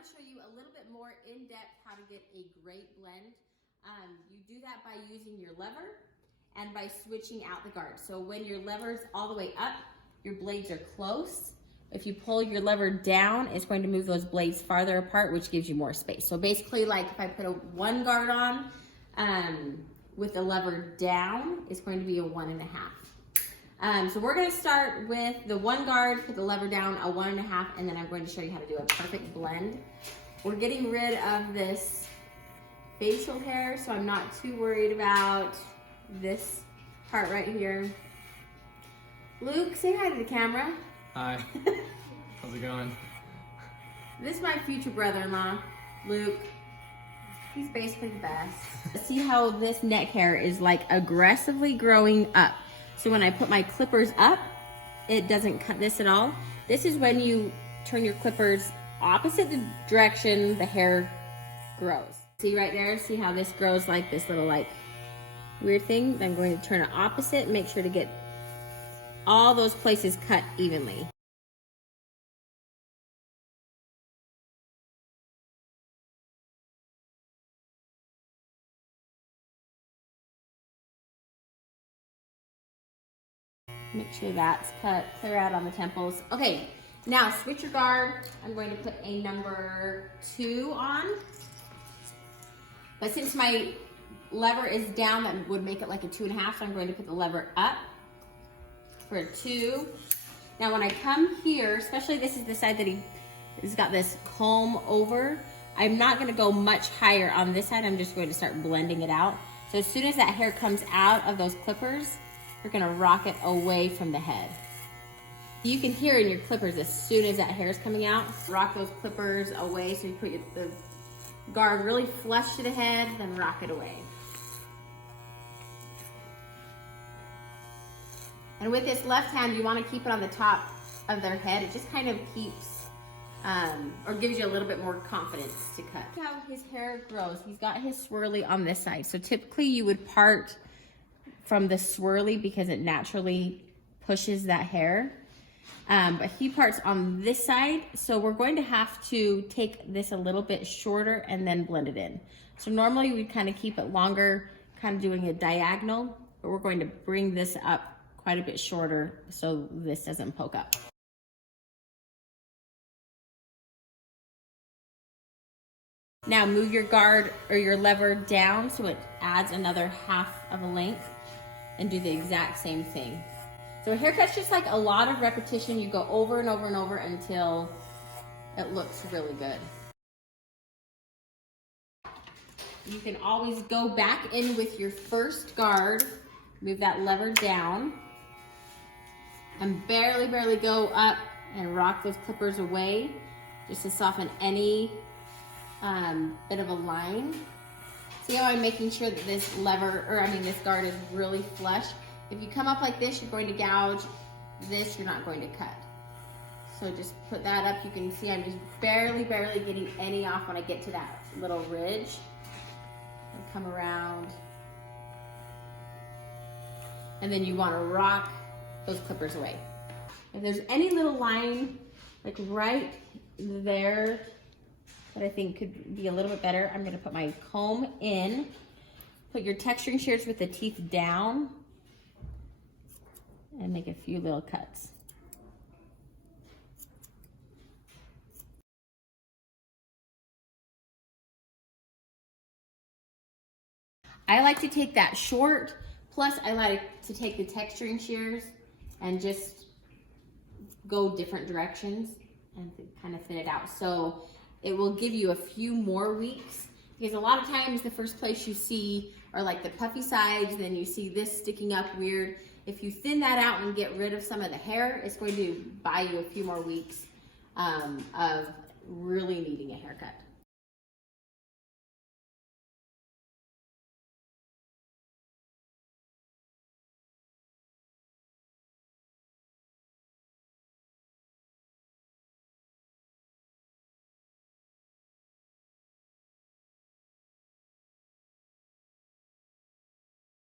want to show you a little bit more in depth how to get a great blend. You do that by using your lever and by switching out the guard. So when your lever's all the way up, your blades are close. If you pull your lever down, it's going to move those blades farther apart, which gives you more space. So basically, like if I put a 1 guard on with the lever down, it's going to be a 1.5. So we're going to start with the 1 guard, put the lever down, a 1.5, and then I'm going to show you how to do a perfect blend. We're getting rid of this facial hair, so I'm not too worried about this part right here. Luke, say hi to the camera. Hi. How's it going? This is my future brother-in-law, Luke. He's basically the best. See how this neck hair is like aggressively growing up. So when I put my clippers up, it doesn't cut this at all. This is when you turn your clippers opposite the direction the hair grows. See right there, see how this grows like this little like weird thing? I'm going to turn it opposite, make sure to get all those places cut evenly. Make sure that's cut, clear out on the temples. Okay, now switch your guard. I'm going to put a number 2 on. But since my lever is down, that would make it like a 2.5, so I'm going to put the lever up for a 2. Now when I come here, especially this is the side that he's got this comb over, I'm not gonna go much higher on this side. I'm just going to start blending it out. So as soon as that hair comes out of those clippers, you're gonna rock it away from the head. You can hear in your clippers as soon as that hair is coming out. Rock those clippers away so you put the guard really flush to the head, then rock it away. And with this left hand, you want to keep it on the top of their head. It just kind of keeps, or gives you a little bit more confidence to cut. Look how his hair grows. He's got his swirly on this side. So typically you would part from the swirly because it naturally pushes that hair. But he parts on this side. So we're going to have to take this a little bit shorter and then blend it in. So normally we kind of keep it longer, kind of doing a diagonal, but we're going to bring this up quite a bit shorter so this doesn't poke up. Now move your guard or your lever down so it adds another 1/2 of a length and do the exact same thing. So a haircut's just like a lot of repetition. You go over and over and over until it looks really good. You can always go back in with your first guard, move that lever down, and barely go up and rock those clippers away just to soften any bit of a line. See how I'm making sure that this this guard is really flush. If you come up like this, you're going to gouge this, you're not going to cut. So just put that up. You can see I'm just barely getting any off when I get to that little ridge. And come around. And then you want to rock those clippers away. If there's any little line like right there that I think could be a little bit better, I'm going to put my comb in. Put your texturing shears with the teeth down and make a few little cuts. I like to take that short, plus I like to take the texturing shears and just go different directions and kind of thin it out. So it will give you a few more weeks, because a lot of times the first place you see are like the puffy sides, then you see this sticking up weird. If you thin that out and get rid of some of the hair, it's going to buy you a few more weeks of really needing a haircut.